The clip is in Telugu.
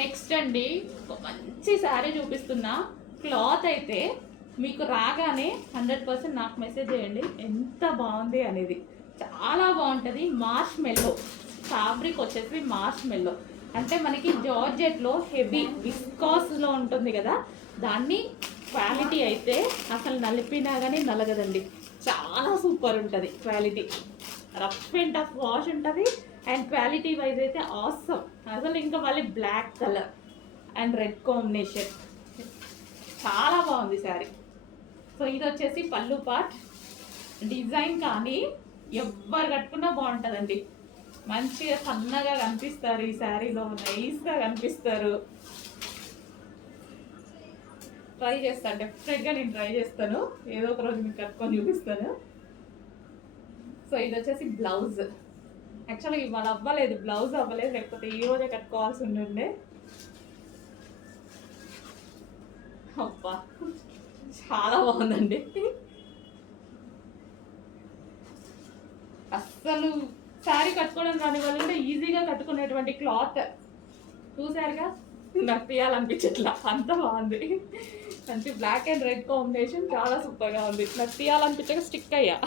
నెక్స్ట్ అండి ఒక మంచి శారీ చూపిస్తున్నా. క్లాత్ అయితే మీకు రాగానే హండ్రెడ్ పర్సెంట్ నాకు మెసేజ్ చేయండి. ఎంత బాగుంది అనేది. చాలా బాగుంటుంది. మార్ష్ మెల్లో ఫ్యాబ్రిక్ వచ్చేసి మార్ష్ మెల్లో అంటే మనకి జార్జెట్లో హెవీ విస్కాస్లో ఉంటుంది కదా దాన్ని క్వాలిటీ అయితే అసలు నలిపినా కానీ నలగదండి. చాలా సూపర్ ఉంటుంది quality. Rough and tough wash ఉంటుంది అండ్ క్వాలిటీ వైజ్ అయితే ఆసమ్ అసలు ఇంకా మళ్ళీ black colour and red combination చాలా బాగుంది శారీ సో ఇది వచ్చేసి పళ్ళు పార్ట్ డిజైన్ కానీ ఎవ్వరు కట్టుకున్నా బాగుంటుందండి. మంచిగా సన్నగా కనిపిస్తారు ఈ శారీలో నైస్గా కనిపిస్తారు. ట్రై చేస్తాను డెఫినెట్గా నేను ట్రై చేస్తాను. ఏదో ఒక రోజు మీకు కట్టుకొని చూపిస్తాను. సో ఇది వచ్చేసి బ్లౌజ్. యాక్చువల్గా ఇవాళ అవ్వలేదు బ్లౌజ్ అవ్వలేదు లేకపోతే ఈ రోజే కట్టుకోవాల్సి ఉండే అబ్బా చాలా బాగుందండి. అస్సలు శారీ కట్టుకోవడం దాని వల్ల ఈజీగా కట్టుకునేటువంటి క్లాత్. చూసారుగా? నాకు తీయాలనిపించట్లా. అంత బాగుంది. మంచి బ్లాక్ అండ్ రెడ్ కాంబినేషన్ చాలా సూపర్గా ఉంది. నాకు తీయాలనిపించక స్టిక్ అయ్యా.